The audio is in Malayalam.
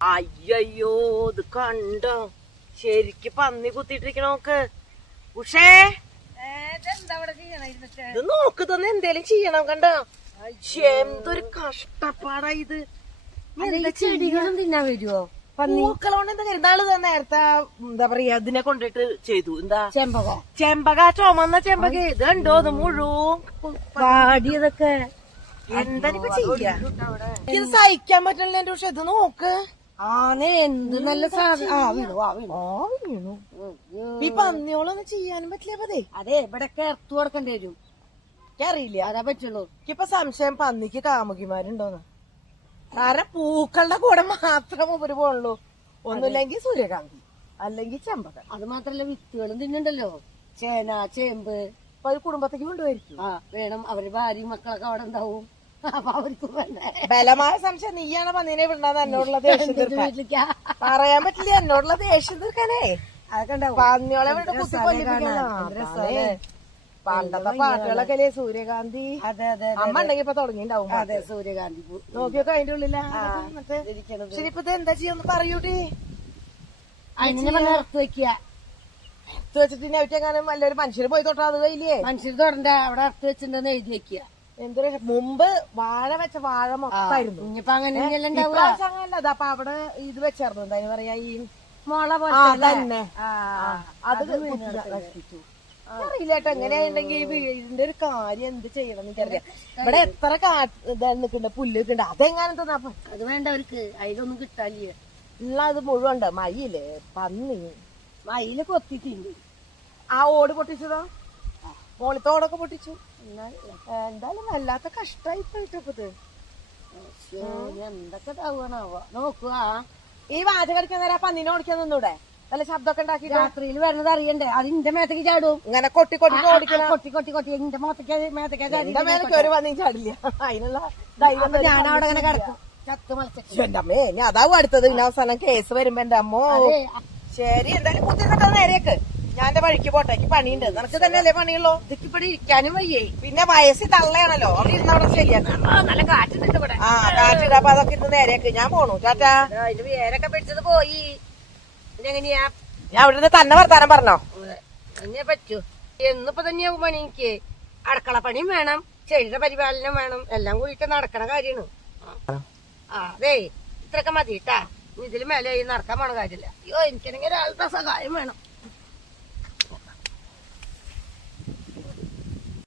അയ്യോ ഇത് കണ്ടോ, ശരിക്ക് പന്നി കുത്തിയിട്ടിരിക്കണോക്ക്. ഉഷേ ഇത് നോക്ക്, തന്നെ എന്തേലും ചെയ്യണം. കണ്ടോ എന്തൊരു കഷ്ടപ്പാടാ ഇത്. ചെടികളും തിന്നാൻ വരുവോ പൂക്കളോണ്ട് എന്താ കരുതാള് നേരത്തെ എന്താ പറയാ ഇതിനെ കൊണ്ടിട്ട് ചെയ്തു. എന്താ ചെമ്പകം ചെമ്പക, ചുമന്ന ചെമ്പക. ഇത് കണ്ടോ, ഇത് മുഴുവൻ പാടിയതൊക്കെ. എന്താ ഇപ്പൊ ചെയ്യാ? ഇത് സഹിക്കാൻ പറ്റില്ല എന്റെ. പക്ഷെ ഇത് നോക്ക്, ആനെ എന്ത് നല്ല സാധനം. വീണു. ഈ പന്നിയോളൊന്നും ചെയ്യാനും പറ്റില്ല. അതെ ഇവിടൊക്കെ ഇറത്തു കൊടുക്കേണ്ടി വരും. അറിയില്ല, അതാ പറ്റുള്ളൂ. എനിക്കിപ്പൊ സംശയം പന്നിക്ക് കാമുകിമാരുണ്ടോന്ന്. കാരണം പൂക്കളുടെ കൂടെ മാത്രം ഉപരി പോണുള്ളൂ. ഒന്നുമില്ലെങ്കിൽ സൂര്യകാന്തി, അല്ലെങ്കിൽ ചെമ്പക. അത് മാത്രല്ല വിത്തുകളും തിന്നുണ്ടല്ലോ, ചേന ചേമ്പ്. അപ്പൊ അത് കുടുംബത്തേക്ക് കൊണ്ടുപോയിരിക്കും. വേണം, അവര് ഭാര്യയും മക്കളൊക്കെ അവിടെ ഉണ്ടാവും. അപ്പൊ അവർക്ക് ബലമായ സംശയം നീയാണ് പന്നീനെ വിടണത് എന്നോടുള്ള ദേഷ്യം തീർക്കാൻ. പറയാൻ പറ്റില്ല, എന്നോടുള്ള ദേഷ്യം തീർക്കാനേ. അതൊക്കെ ഉണ്ടാവും. പന്നിയോളെ വിട്ട് കുത്തി കൊല്ലിപ്പിക്കണം. പണ്ടത്തെ പാട്ടുകളൊക്കെ അല്ലേ സൂര്യകാന്തി. അതെ അതെ അമ്മ ഉണ്ടെങ്കി ഇപ്പൊ തുടങ്ങിണ്ടാവും. അതെ സൂര്യകാന്തി നോക്കിയൊക്കെ അതിന്റെ ഉള്ളിലാ. ശരി, ഇപ്പൊ ഇത് എന്താ ചെയ്യാന്ന് പറയൂട്ടി. അതിനെ പറഞ്ഞ ഇറത്ത് വെക്കുക. ഇറത്ത് വെച്ചിട്ട് ഇനി അവറ്റെങ്ങാനും വല്ലൊരു മനുഷ്യര് പോയി തൊട്ടാ അത് കയ്യില്ലേ? മനുഷ്യർ തൊടണ്ട, അവിടെ ഇറത്ത് വെച്ചിട്ടുണ്ടെന്ന് എഴുതി വെക്കുക. എന്തൊരു മുമ്പ് വാഴ വെച്ച വാഴ മൊത്തമായിരുന്നു. ഇനിയിപ്പൊ അങ്ങനെ അങ്ങനല്ല. അപ്പൊ അവിടെ ഇത് വെച്ചായിരുന്നു, എന്തായാലും പറയാ ഈ മുള പോലെ തന്നെ. അത് നശിപ്പിച്ചു. അറിയില്ല കേട്ടോ, എങ്ങനെയാണെങ്കിൽ ഈ വീടിന്റെ ഒരു കാര്യം എന്ത് ചെയ്യണം എനിക്കറിയാം. ഇവിടെ എത്ര നിക്കണ്ട പുല്ല് നിക്കണ്ട, അതെങ്ങാനും തന്നെ. അത് വേണ്ട അവർക്ക്, അതിലൊന്നും കിട്ടാല്ലേ. ഉള്ള അത് മുഴുവൻ ഉണ്ട്. മയില്, പന്നി, മയില് കൊത്തിട്ടുണ്ട്. ആ ഓട് പൊട്ടിച്ചതോ, മോളിത്തെ ഓടൊക്കെ പൊട്ടിച്ചു. എന്തായാലും വല്ലാത്ത കഷ്ടായി പോയിട്ടപ്പത്. എന്തൊക്കെ താവണാവോ നോക്കുക. ഈ വാച കടിക്കാൻ നേരം പന്നിനെ ഓടിക്കാൻ നിന്നൂടെ? നല്ല ശബ്ദമൊക്കെ ഉണ്ടാക്കി രാത്രിയിൽ വരുന്നത് അറിയണ്ടേ? അതിന്റെ മേത്തേക്ക് ചാടും. ഇങ്ങനെ കൊട്ടി കൊട്ടി ഓടിക്കണം. കൊട്ടി കൊട്ടി കൊട്ടി എന്റെ മേത്തേക്ക് എന്റെ മേലേക്ക് ഒരു പന്നി ചാടില്ല. അതിനുള്ള ഞാൻ അവിടെ അങ്ങനെ കിടക്കും ചത്ത് മത്സ്യം. എന്റെ അമ്മേ, ഇനി അതാവും അടുത്തത്. പിന്നെ അവസാനം കേസ് വരുമ്പോ എന്റെ അമ്മോ. ശരി, എന്തായാലും കുത്തിട്ടോ നേരെയൊക്കെ. ഞാൻ എന്റെ വഴിക്ക് പോട്ടേക്ക് പണിയുണ്ട്. നിനക്ക് തന്നെയല്ലേ പണിയുള്ളൂ. ഇതൊക്കെ ഇവിടെ ഇരിക്കാനും വയ്യേ. പിന്നെ വയസ്സിൽ തള്ളയാണല്ലോ, അവിടെ ഇരുന്നവിടെ ശരിയാക്കാം. നല്ല കാറ്റുണ്ട് ഇവിടെ. കാറ്റിട. അപ്പൊ അതൊക്കെ ഇന്ന് നേരെയൊക്കെ ഞാൻ പോണു. ടാറ്റാ. അതിന്റെ വേരൊക്കെ പിടിച്ചത് പോയി. എങ്ങനെയാ ഞാൻ അവിടെ തന്നെ വർത്താനം പറഞ്ഞോ? തന്നെ പറ്റൂ. എന്നിപ്പോ തന്നെയാവും പണി. എനിക്ക് അടുക്കള പണിയും വേണം, ചെടിയുടെ പരിപാലനം വേണം, എല്ലാം കൂടിയിട്ട് നടക്കണ കാര്യമാണ്. അതെ ഇത്രയൊക്കെ മതി കേട്ടാ. ഇതില് മേലെ നടക്കാൻ പോണ കാര്യമില്ല. അയ്യോ, എനിക്കാണെങ്കിൽ ഒരാളുടെ സഹായം വേണം.